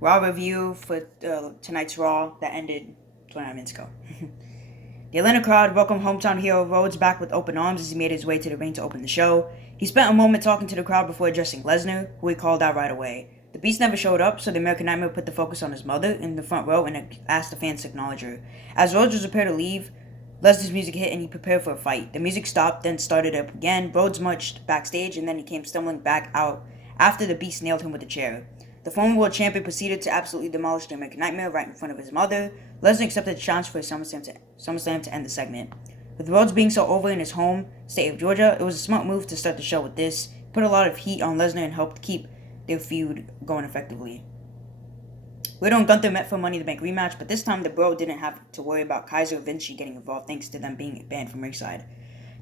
Raw review for tonight's Raw that ended 29 minutes ago. The Atlanta crowd welcomed hometown hero Rhodes back with open arms as he made his way to the ring to open the show. He spent a moment talking to the crowd before addressing Lesnar, who he called out right away. The Beast never showed up, so the American Nightmare put the focus on his mother in the front row and asked the fans to acknowledge her. As Rhodes was prepared to leave, Lesnar's music hit and he prepared for a fight. The music stopped, then started up again. Rhodes marched backstage and then he came stumbling back out after the Beast nailed him with a chair. The former world champion proceeded to absolutely demolish the American Nightmare right in front of his mother. Lesnar accepted the challenge for SummerSlam to end the segment. With Rhodes being so over in his home state of Georgia, it was a smart move to start the show with this. It put a lot of heat on Lesnar and helped keep their feud going effectively. Riddle and Gunther met for a Money in the Bank rematch, but this time the Bro didn't have to worry about Kaiser or Vinci getting involved thanks to them being banned from ringside.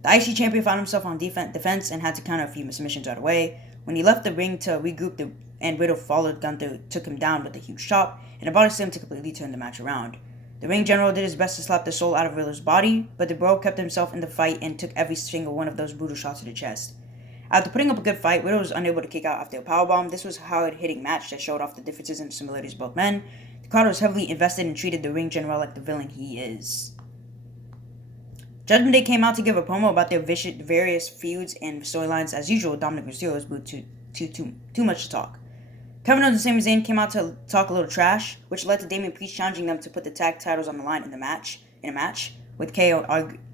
The IC champion found himself on defense and had to counter a few submissions right away. When he left the ring to regroup, and Riddle followed Gunther, took him down with a huge chop, and a body slam to completely turn the match around. The ring general did his best to slap the soul out of Riddle's body, but the Bro kept himself in the fight and took every single one of those brutal shots to the chest. After putting up a good fight, Riddle was unable to kick out after a powerbomb. This was a hard-hitting match that showed off the differences and similarities of both men. The crowd was heavily invested and treated the ring general like the villain he is. Judgment Day came out to give a promo about their various feuds and storylines. As usual, Dominic Mysterio was booed too much to talk. Kevin Owens and Sami Zayn came out to talk a little trash, which led to Damian Priest challenging them to put the tag titles on the line in a match, with KO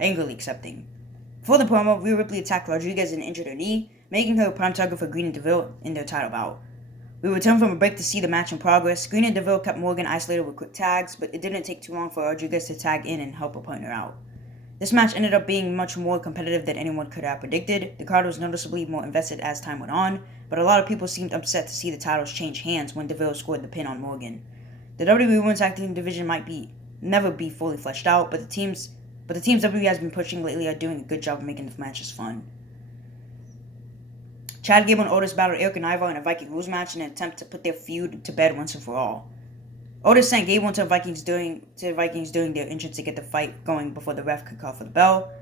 angrily accepting. Before the promo, Rhea Ripley attacked Rodriguez and injured her knee, making her a prime target for Green and DeVille in their title bout. We returned from a break to see the match in progress. Green and DeVille kept Morgan isolated with quick tags, but it didn't take too long for Rodriguez to tag in and help a partner out. This match ended up being much more competitive than anyone could have predicted. The crowd was noticeably more invested as time went on, but a lot of people seemed upset to see the titles change hands when DeVille scored the pin on Morgan. The WWE Women's Tag Team division might never be fully fleshed out, but the teams WWE has been pushing lately are doing a good job of making the matches fun. Chad Gable and Otis battled Eric and Ivar in a Viking rules match in an attempt to put their feud to bed once and for all. Otis sent Gable into the Vikings doing their entrance to get the fight going before the ref could call for the bell.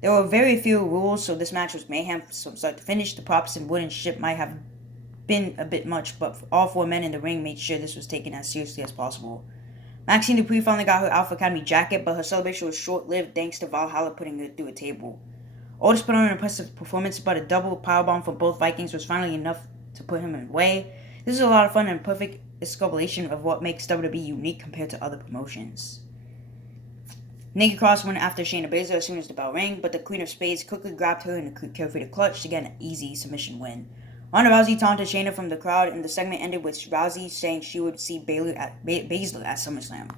There were very few rules, so this match was mayhem from start to finish. The props and wooden ship might have been a bit much, but all four men in the ring made sure this was taken as seriously as possible. Maxine Dupree finally got her Alpha Academy jacket, but her celebration was short-lived thanks to Valhalla putting her through a table. Otis put on an impressive performance, but a double powerbomb from both Vikings was finally enough to put him away. This is a lot of fun and perfect escalation of what makes WWE unique compared to other promotions. Naked Cross went after Shayna Baszler as soon as the bell rang, but the Queen of Spades quickly grabbed her in a carefree clutch to get an easy submission win. Ronda Rousey taunted Shayna from the crowd, and the segment ended with Rousey saying she would see Baszler at SummerSlam.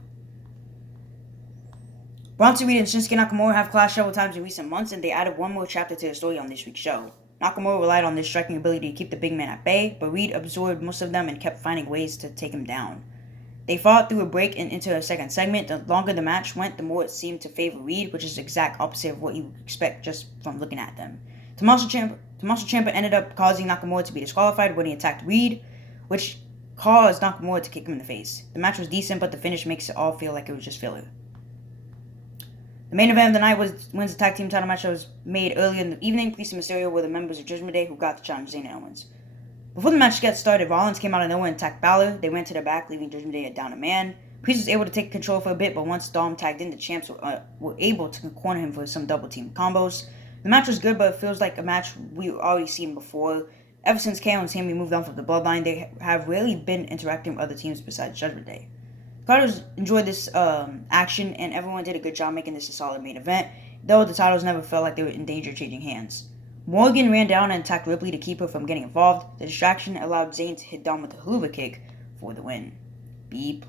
Bronson Reed and Shinsuke Nakamura have clashed several times in recent months, and they added one more chapter to the story on this week's show. Nakamura relied on this striking ability to keep the big man at bay, but Reed absorbed most of them and kept finding ways to take him down. They fought through a break and into a second segment. The longer the match went, the more it seemed to favor Reed, which is the exact opposite of what you would expect just from looking at them. Tommaso Ciampa ended up causing Nakamura to be disqualified when he attacked Reed, which caused Nakamura to kick him in the face. The match was decent, but the finish makes it all feel like it was just filler. The main event of the night was women's tag team title match that was made earlier in the evening. Priest and Mysterio were the members of Judgment Day who got the challenge Zayn and Owens. Before the match got started, Rollins came out of nowhere and attacked Balor. They went to the back, leaving Judgment Day down a man. Priest was able to take control for a bit, but once Dom tagged in, the champs were able to corner him for some double team combos. The match was good, but it feels like a match we've already seen before. Ever since KO and Sami moved on from the Bloodline, they have rarely been interacting with other teams besides Judgment Day. Carters enjoyed this action, and everyone did a good job making this a solid main event, though the titles never felt like they were in danger of changing hands. Morgan ran down and attacked Ripley to keep her from getting involved. The distraction allowed Zayn to hit Dom with a Hoover kick for the win. B+.